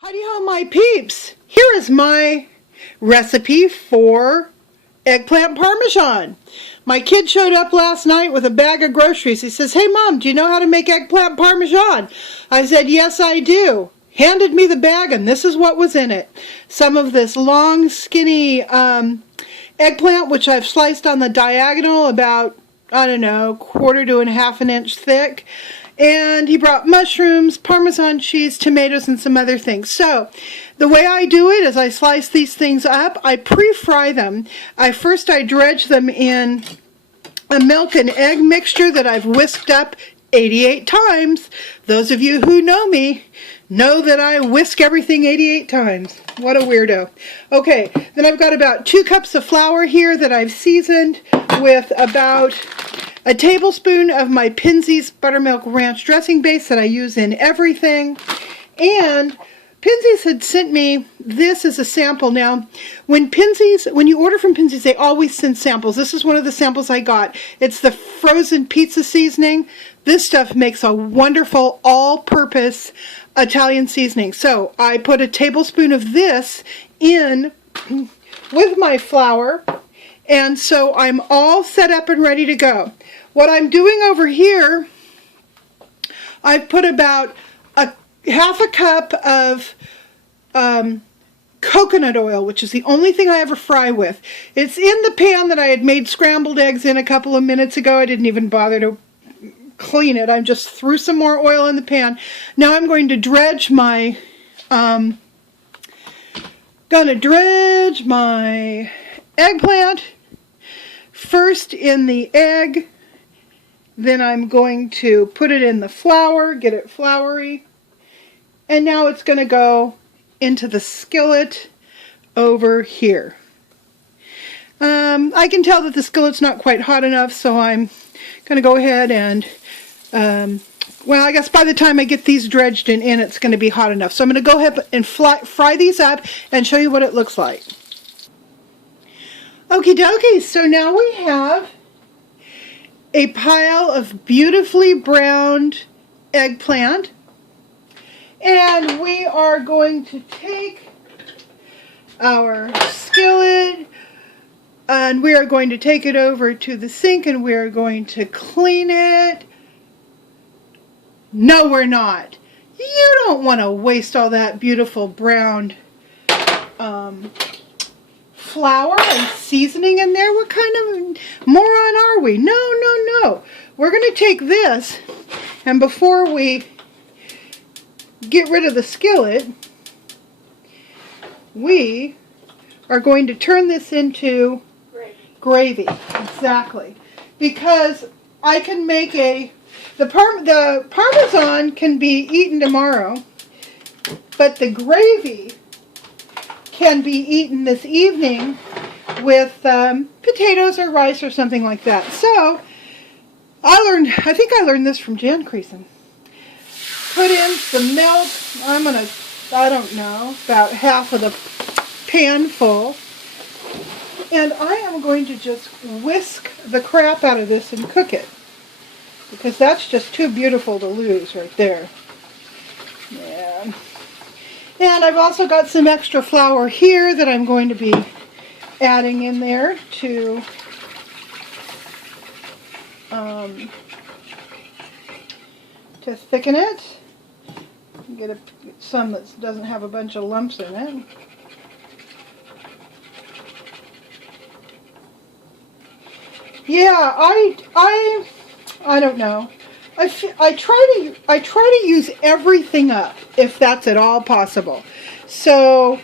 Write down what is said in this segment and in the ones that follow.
Howdy ho, my peeps! Here is my recipe for eggplant parmesan. My kid showed up last night with a bag of groceries. He says, "Hey Mom, do you know how to make eggplant parmesan?" I said, "Yes, I do." Handed me the bag and this is what was in it. Some of this long, skinny eggplant, which I've sliced on the diagonal about, I don't know, 1/4 to 1/2 inch thick. And he brought mushrooms, Parmesan cheese, tomatoes, and some other things. So the way I do it is I slice these things up. I pre-fry them. I dredge them in a milk and egg mixture that I've whisked up 88 times. Those of you who know me know that I whisk everything 88 times. What a weirdo. Okay, then I've got about 2 cups of flour here that I've seasoned with about a tablespoon of my Pinsy's Buttermilk Ranch dressing base that I use in everything. And Pinsy's had sent me this as a sample. Now, when you order from Pinsy's, they always send samples. This is one of the samples I got. It's the frozen pizza seasoning. This stuff makes a wonderful all-purpose Italian seasoning. So I put a tablespoon of this in with my flour. And so I'm all set up and ready to go. What I'm doing over here, I've put about half a cup of coconut oil, which is the only thing I ever fry with. It's in the pan that I had made scrambled eggs in a couple of minutes ago. I didn't even bother to clean it. I just threw some more oil in the pan. Now I'm going to dredge my eggplant first in the egg. Then I'm going to put it in the flour, get it floury. And now it's going to go into the skillet over here. I can tell that the skillet's not quite hot enough, so I'm going to go ahead and, well, I guess by the time I get these dredged in, it's going to be hot enough. So I'm going to go ahead and fry these up and show you what it looks like. Okie dokie, so now we have a pile of beautifully browned eggplant, and we are going to take our skillet and we are going to take it over to the sink and we are going to clean it. No, we're not. You don't want to waste all that beautiful browned flour and seasoning in there. What kind of moron are we? No, no, no. We're going to take this, and before we get rid of the skillet, we are going to turn this into gravy. Exactly. Because I can make the Parmesan can be eaten tomorrow, but the gravy can be eaten this evening with potatoes or rice or something like that. So I think I learned this from Jan Creason. Put in some milk. I don't know, about half of the pan full. And I am going to just whisk the crap out of this and cook it, because that's just too beautiful to lose right there. Yeah. And I've also got some extra flour here that I'm going to be adding in there to thicken it. Get some that doesn't have a bunch of lumps in it. Yeah, I don't know. I try to use everything up if that's at all possible. So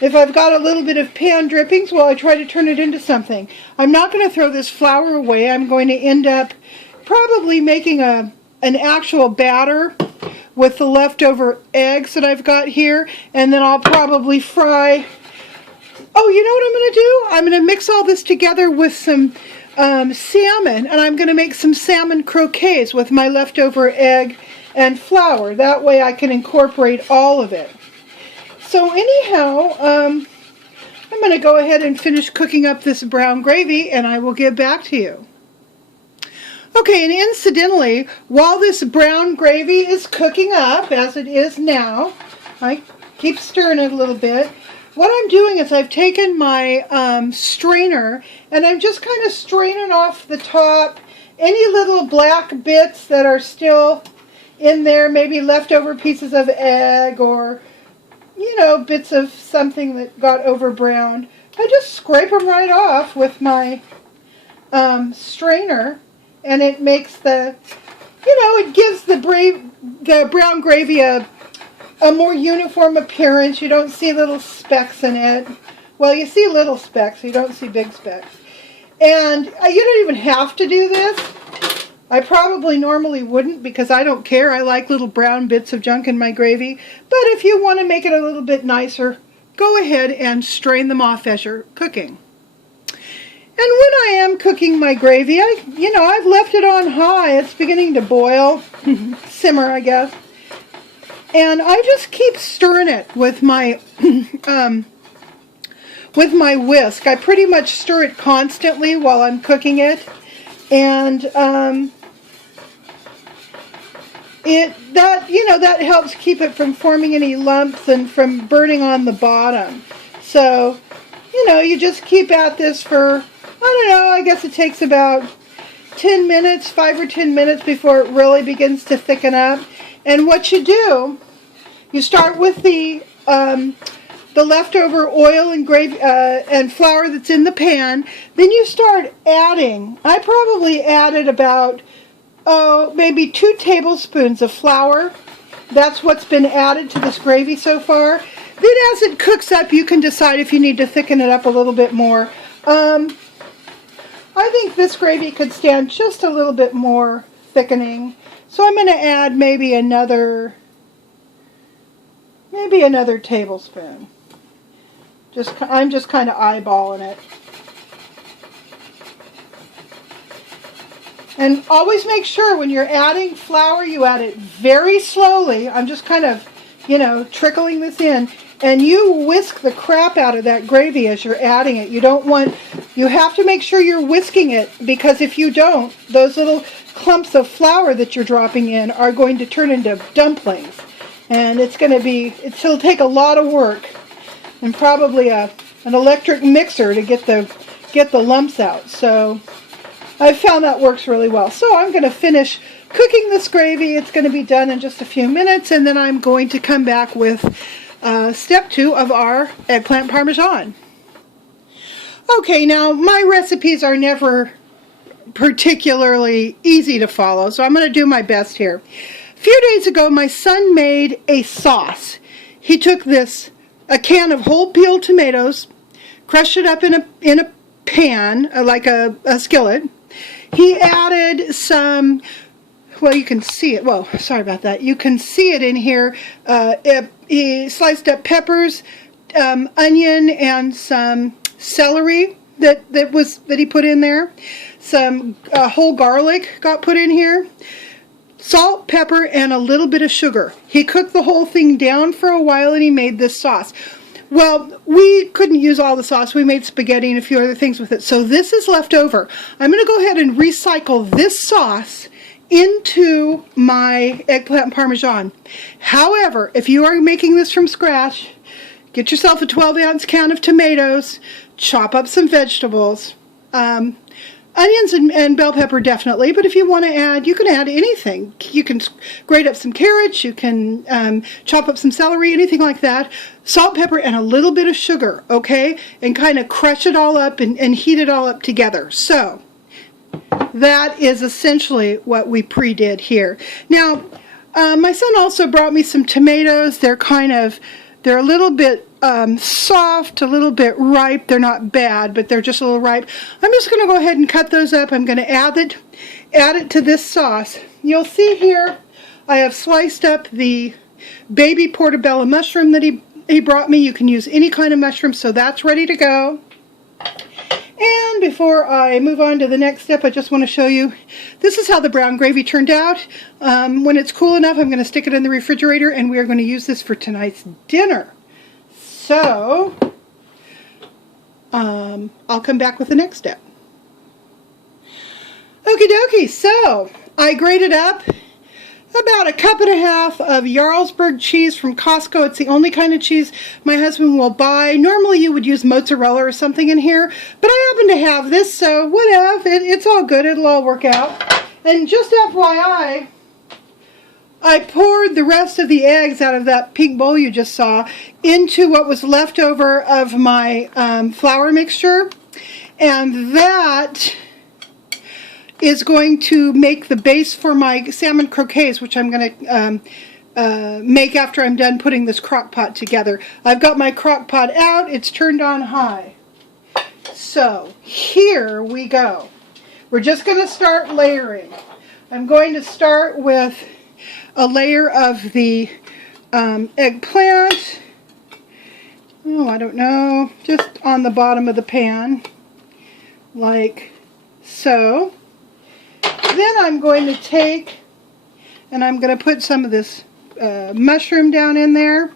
if I've got a little bit of pan drippings, well, I try to turn it into something. I'm not going to throw this flour away. I'm going to end up probably making an actual batter with the leftover eggs that I've got here, and then I'll probably fry. Oh, you know what I'm going to do? I'm going to mix all this together with some salmon, and I'm going to make some salmon croquettes with my leftover egg and flour. That way I can incorporate all of it. So anyhow, I'm going to go ahead and finish cooking up this brown gravy, and I will get back to you. Okay, and incidentally, while this brown gravy is cooking up, as it is now, I Keep stirring it a little bit. What I'm doing is I've taken my strainer and I'm just kind of straining off the top any little black bits that are still in there, maybe leftover pieces of egg or, you know, bits of something that got over browned. I just scrape them right off with my strainer, and it makes the, you know, it gives the brown gravy a more uniform appearance. You don't see little specks in it. Well, you see little specks, you don't see big specks. And you don't even have to do this. I probably normally wouldn't because I don't care. I like little brown bits of junk in my gravy. But if you want to make it a little bit nicer, go ahead and strain them off as you're cooking. And when I am cooking my gravy, I've left it on high. It's beginning to boil, simmer, I guess. And I just keep stirring it with my whisk. I pretty much stir it constantly while I'm cooking it. And that helps keep it from forming any lumps and from burning on the bottom. So, you just keep at this for, I guess it takes about 10 minutes, 5 or 10 minutes before it really begins to thicken up. And what you do, you start with the leftover oil and gravy and flour that's in the pan. Then you start adding. I probably added about maybe 2 tablespoons of flour. That's what's been added to this gravy so far. Then as it cooks up, you can decide if you need to thicken it up a little bit more. I think this gravy could stand just a little bit more thickening. So I'm going to add maybe another tablespoon. I'm just kind of eyeballing it. And always make sure when you're adding flour, you add it very slowly. I'm just kind of, trickling this in. And you whisk the crap out of that gravy as you're adding it. You have to make sure you're whisking it, because if you don't, those little clumps of flour that you're dropping in are going to turn into dumplings. And it'll take a lot of work and probably an electric mixer to get the lumps out. So I've found that works really well. So I'm going to finish cooking this gravy. It's going to be done in just a few minutes, and then I'm going to come back with step 2 of our eggplant parmesan. Okay, now my recipes are never particularly easy to follow, so I'm going to do my best here. A few days ago, my son made a sauce. He took a can of whole peeled tomatoes, crushed it up in a pan, like a skillet. He added some, well, you can see it. Well, sorry about that. You can see it in here. He sliced up peppers, onion, and some celery that he put in there. Some whole garlic got put in here. Salt, pepper, and a little bit of sugar. He cooked the whole thing down for a while, and he made this sauce. Well, we couldn't use all the sauce. We made spaghetti and a few other things with it. So this is left over. I'm going to go ahead and recycle this sauce into my eggplant parmesan. However, if you are making this from scratch, get yourself a 12-ounce can of tomatoes, chop up some vegetables, onions and bell pepper definitely, but if you want to add, you can add anything. You can grate up some carrots, you can chop up some celery, anything like that. Salt, pepper, and a little bit of sugar, okay? And kind of crush it all up and heat it all up together. So that is essentially what we pre-did here. Now, my son also brought me some tomatoes. They're a little bit soft, a little bit ripe. They're not bad, but they're just a little ripe. I'm just going to go ahead and cut those up. I'm going to add it to this sauce. You'll see here I have sliced up the baby portobello mushroom that he brought me. You can use any kind of mushroom, so that's ready to go. And before I move on to the next step, I just want to show you, this is how the brown gravy turned out. When it's cool enough, I'm going to stick it in the refrigerator, and we are going to use this for tonight's dinner. So, I'll come back with the next step. Okie dokie, so I grated up about a cup and a half of Jarlsberg cheese from Costco. It's the only kind of cheese my husband will buy. Normally you would use mozzarella or something in here, but I happen to have this, so whatever. It's all good. It'll all work out. And just FYI, I poured the rest of the eggs out of that pink bowl you just saw into what was left over of my flour mixture, and that is going to make the base for my salmon croquettes, which I'm going to make after I'm done putting this crock pot together. I've got my crock pot out. It's turned on high. So here we go. We're just going to start layering. I'm going to start with a layer of the eggplant. Oh, I don't know. Just on the bottom of the pan, like so. Then I'm going to take, and I'm going to put some of this mushroom down in there,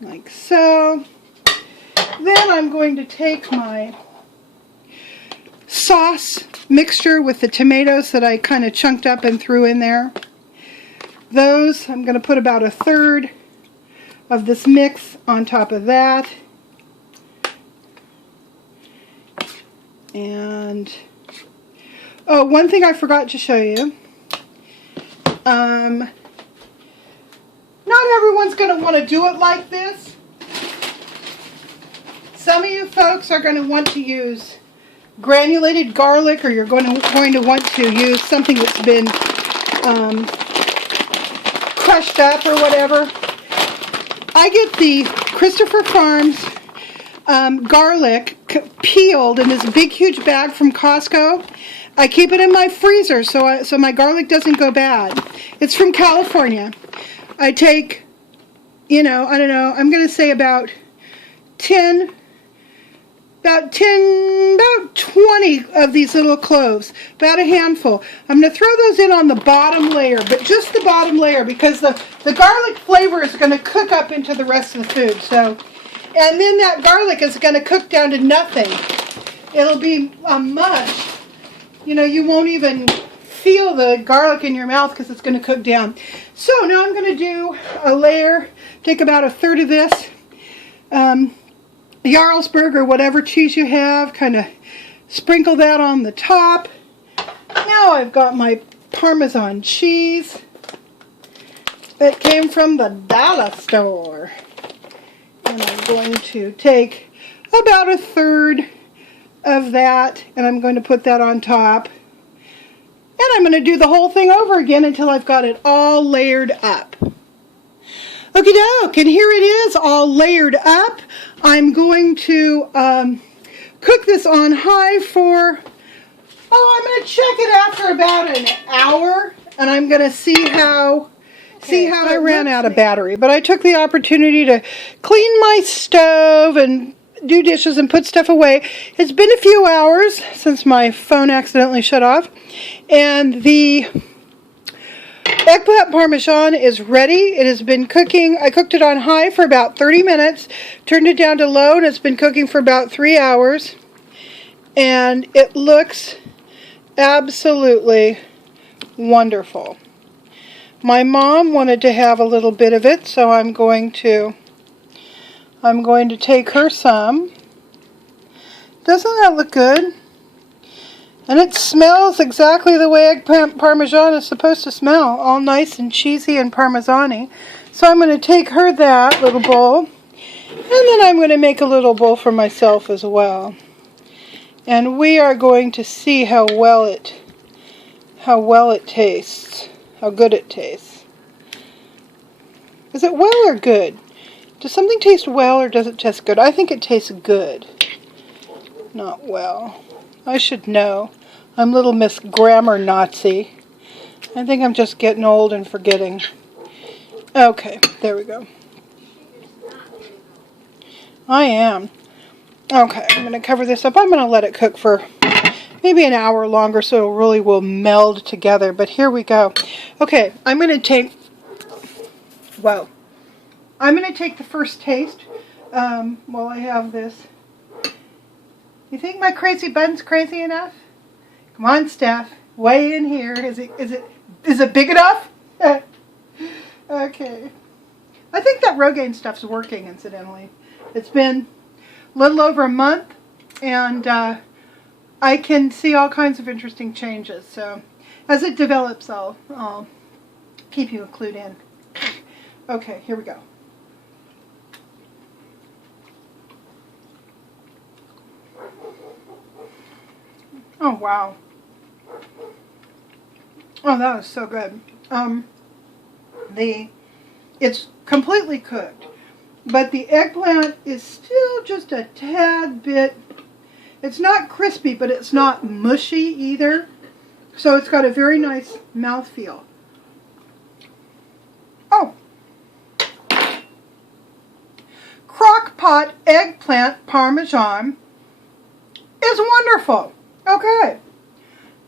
like so. Then I'm going to take my sauce mixture with the tomatoes that I kind of chunked up and threw in there. Those, I'm going to put about a third of this mix on top of that. And oh, one thing I forgot to show you. Not everyone's going to want to do it like this. Some of you folks are going to want to use granulated garlic, or you're going to want to use something that's been crushed up or whatever. I get the Christopher Farms garlic peeled in this big huge bag from Costco. I keep it in my freezer so my garlic doesn't go bad. It's from California. I take, I don't know, I'm going to say about 20 of these little cloves, about a handful. I'm going to throw those in on the bottom layer, but just the bottom layer, because the garlic flavor is going to cook up into the rest of the food. So, and then that garlic is going to cook down to nothing. It'll be a mush. You won't even feel the garlic in your mouth because it's going to cook down. So now I'm going to do a layer, take about a third of this Jarlsberg or whatever cheese you have, kind of sprinkle that on the top. Now I've got my Parmesan cheese that came from the dollar store. And I'm going to take about a third of that, and I'm going to put that on top. And I'm going to do the whole thing over again until I've got it all layered up. Okie doke, and here it is all layered up. I'm going to cook this on high for, I'm going to check it after about an hour, and I'm going to see how I ran out of battery. But I took the opportunity to clean my stove and do dishes and put stuff away. It's been a few hours since my phone accidentally shut off, and the eggplant parmesan is ready. It has been cooking. I cooked it on high for about 30 minutes, turned it down to low, and it's been cooking for about 3 hours. And it looks absolutely wonderful. My mom wanted to have a little bit of it, so I'm going to take her some. Doesn't that look good? And it smells exactly the way eggplant parmesan is supposed to smell, all nice and cheesy and parmesan-y. So I'm going to take her that little bowl, and then I'm going to make a little bowl for myself as well. And we are going to see how well it tastes, how good it tastes. Is it well or good? Does something taste well or does it taste good? I think it tastes good, not well. I should know. I'm little Miss Grammar Nazi. I think I'm just getting old and forgetting. Okay, there we go. I am. Okay, I'm going to cover this up. I'm going to let it cook for maybe an hour longer so it really will meld together. But here we go. Okay, I'm going to take... Whoa. I'm going to take the first taste while I have this. You think my crazy bun's crazy enough? Come on, Steph. Weigh in here. Is it big enough? Okay. I think that Rogaine stuff's working, incidentally. It's been a little over a month, and I can see all kinds of interesting changes. So as it develops, I'll keep you clued in. Okay, here we go. Oh, wow. Oh, that was so good. It's completely cooked, but the eggplant is still just a tad bit, it's not crispy, but it's not mushy either. So it's got a very nice mouthfeel. Oh. Crockpot eggplant parmesan is wonderful. Okay.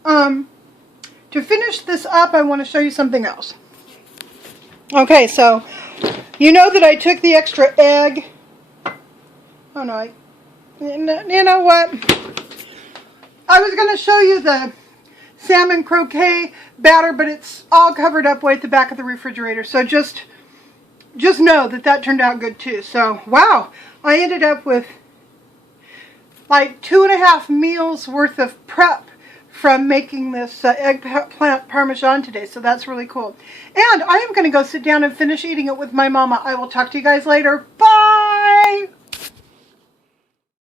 To finish this up, I want to show you something else. Okay, so you know that I took the extra egg. Oh no, you know what? I was going to show you the salmon croquet batter, but it's all covered up way at the back of the refrigerator. So just know that that turned out good too. So wow, I ended up with like 2.5 meals worth of prep from making this eggplant parmesan today. So that's really cool. And I am going to go sit down and finish eating it with my mama. I will talk to you guys later. Bye!